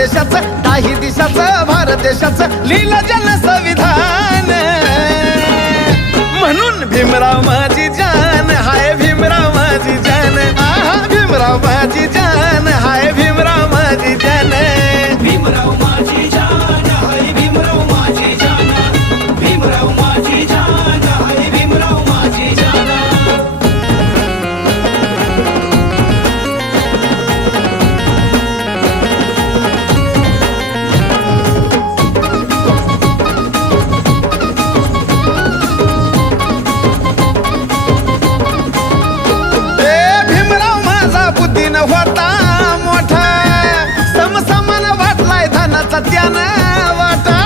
देशाचं दाही दिशाचं भारत देशाचं लिहिलं जन संविधान म्हणून भीमराव माझी जान हाय भीमराव माझी जान आहा भीमराव माझी जान हाय भीमराव माझी जान भीमराव माझी जान हाय भीमराव माझी जान भीमराव माझी जान हाय भीमराव माझी जान होता मोठा समसमान वाटलाय धनाचा त्यानं वाटा